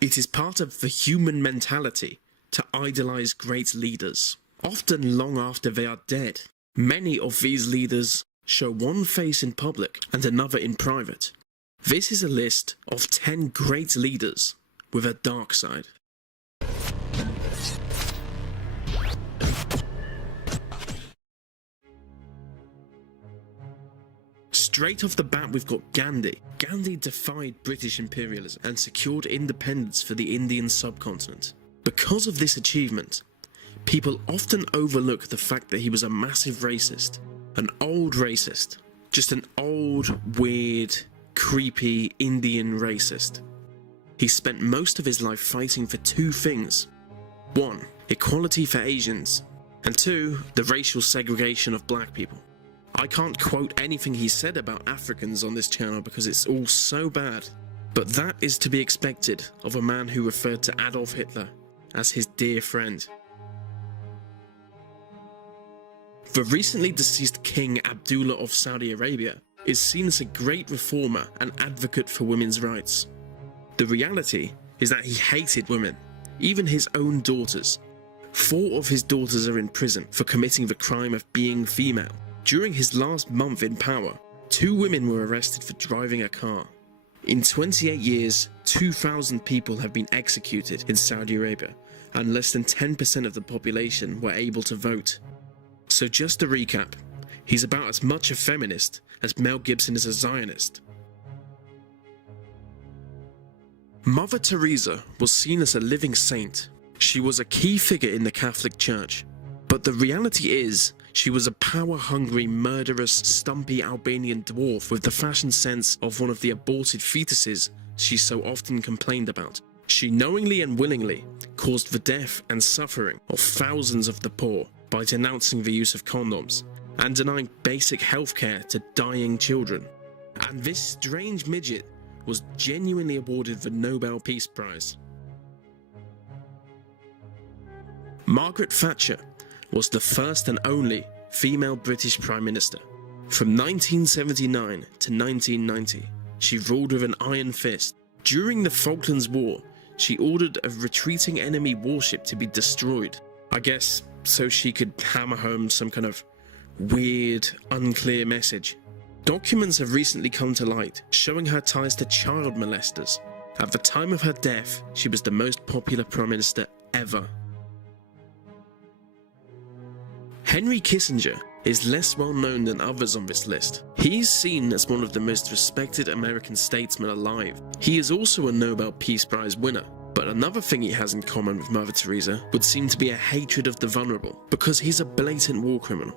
It is part of the human mentality to idolize great leaders, often long after they are dead. Many of these leaders show one face in public and another in private. This is a list of 10 great leaders with a dark side. Straight off the bat, we've got Gandhi. Gandhi defied British imperialism and secured independence for the Indian subcontinent. Because of this achievement, people often overlook the fact that he was a massive racist. An old racist. Just an old, weird, creepy Indian racist. He spent most of his life fighting for two things. 1. Equality for Asians. And 2. The racial segregation of black people. I can't quote anything he said about Africans on this channel because it's all so bad, but that is to be expected of a man who referred to Adolf Hitler as his dear friend. The recently deceased King Abdullah of Saudi Arabia is seen as a great reformer and advocate for women's rights. The reality is that he hated women, even his own daughters. 4 of his daughters are in prison for committing the crime of being female. During his last month in power, 2 women were arrested for driving a car. In 28 years, 2,000 people have been executed in Saudi Arabia, and less than 10% of the population were able to vote. So just to recap, he's about as much a feminist as Mel Gibson is a Zionist. Mother Teresa was seen as a living saint. She was a key figure in the Catholic Church. But the reality is, she was a power-hungry, murderous, stumpy Albanian dwarf with the fashion sense of one of the aborted fetuses she so often complained about. She knowingly and willingly caused the death and suffering of thousands of the poor by denouncing the use of condoms and denying basic healthcare to dying children. And this strange midget was genuinely awarded the Nobel Peace Prize. Margaret Thatcher was the first and only female British Prime Minister. From 1979 to 1990, she ruled with an iron fist. During the Falklands War, she ordered a retreating enemy warship to be destroyed. I guess so she could hammer home some kind of weird, unclear message. Documents have recently come to light showing her ties to child molesters. At the time of her death, she was the most popular Prime Minister ever. Henry Kissinger is less well known than others on this list. He is seen as one of the most respected American statesmen alive. He is also a Nobel Peace Prize winner. But another thing he has in common with Mother Teresa would seem to be a hatred of the vulnerable, because he's a blatant war criminal.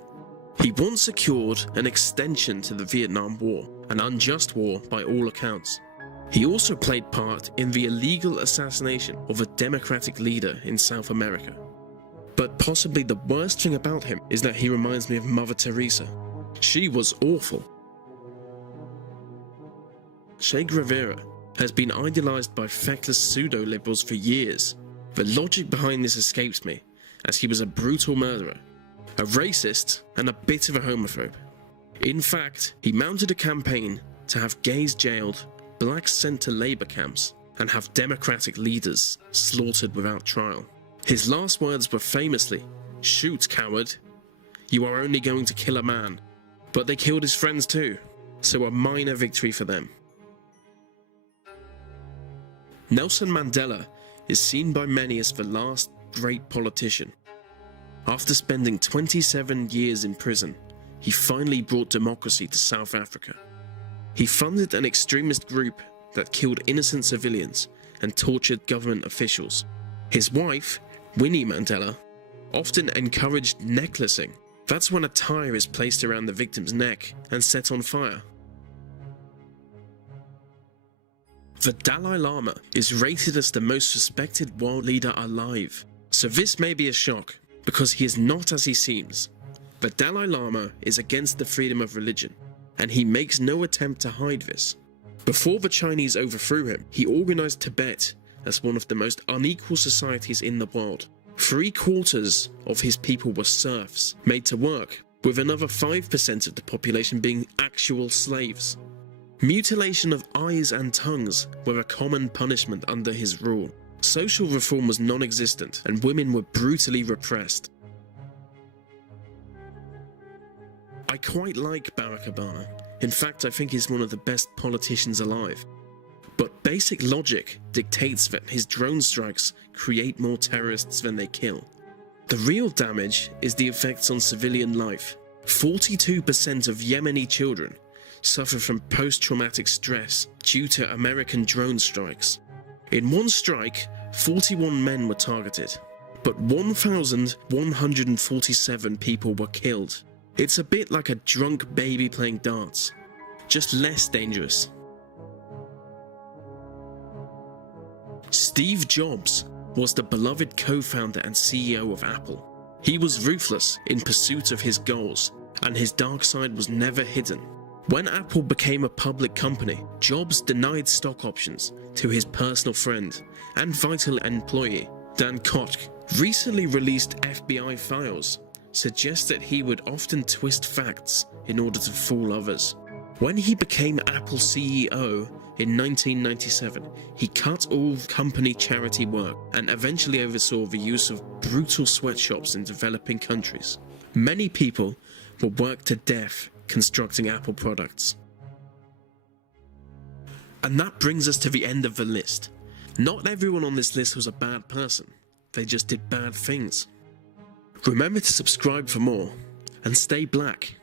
He once secured an extension to the Vietnam War, an unjust war by all accounts. He also played part in the illegal assassination of a democratic leader in South America. But possibly the worst thing about him is that he reminds me of Mother Teresa. She was awful. Che Guevara has been idolized by feckless pseudo-liberals for years. The logic behind this escapes me, as he was a brutal murderer, a racist, and a bit of a homophobe. In fact, he mounted a campaign to have gays jailed, blacks sent to labor camps, and have democratic leaders slaughtered without trial. His last words were famously, "Shoot, coward. You are only going to kill a man." But they killed his friends too, so a minor victory for them. Nelson Mandela is seen by many as the last great politician. After spending 27 years in prison, he finally brought democracy to South Africa. He funded an extremist group that killed innocent civilians and tortured government officials. His wife, Winnie Mandela, often encouraged necklacing. That's when a tire is placed around the victim's neck and set on fire. The Dalai Lama is rated as the most respected world leader alive. So this may be a shock, because he is not as he seems. The Dalai Lama is against the freedom of religion, and he makes no attempt to hide this. Before the Chinese overthrew him, he organized Tibet as one of the most unequal societies in the world. 3/4 of his people were serfs, made to work, with another 5% of the population being actual slaves. Mutilation of eyes and tongues were a common punishment under his rule. Social reform was non-existent, and women were brutally repressed. I quite like Barack Obama. In fact, I think he's one of the best politicians alive. But basic logic dictates that his drone strikes create more terrorists than they kill. The real damage is the effects on civilian life. 42% of Yemeni children suffer from post-traumatic stress due to American drone strikes. In one strike, 41 men were targeted, but 1,147 people were killed. It's a bit like a drunk baby playing darts, just less dangerous. Steve Jobs was the beloved co-founder and CEO of Apple. He was ruthless in pursuit of his goals, and his dark side was never hidden. When Apple became a public company, Jobs denied stock options to his personal friend and vital employee, Dan Koch. Recently released FBI files suggest that he would often twist facts in order to fool others. When he became Apple CEO in 1997, he cut all company charity work and eventually oversaw the use of brutal sweatshops in developing countries. Many people were worked to death constructing Apple products. And that brings us to the end of the list. Not everyone on this list was a bad person, they just did bad things. Remember to subscribe for more, and stay black.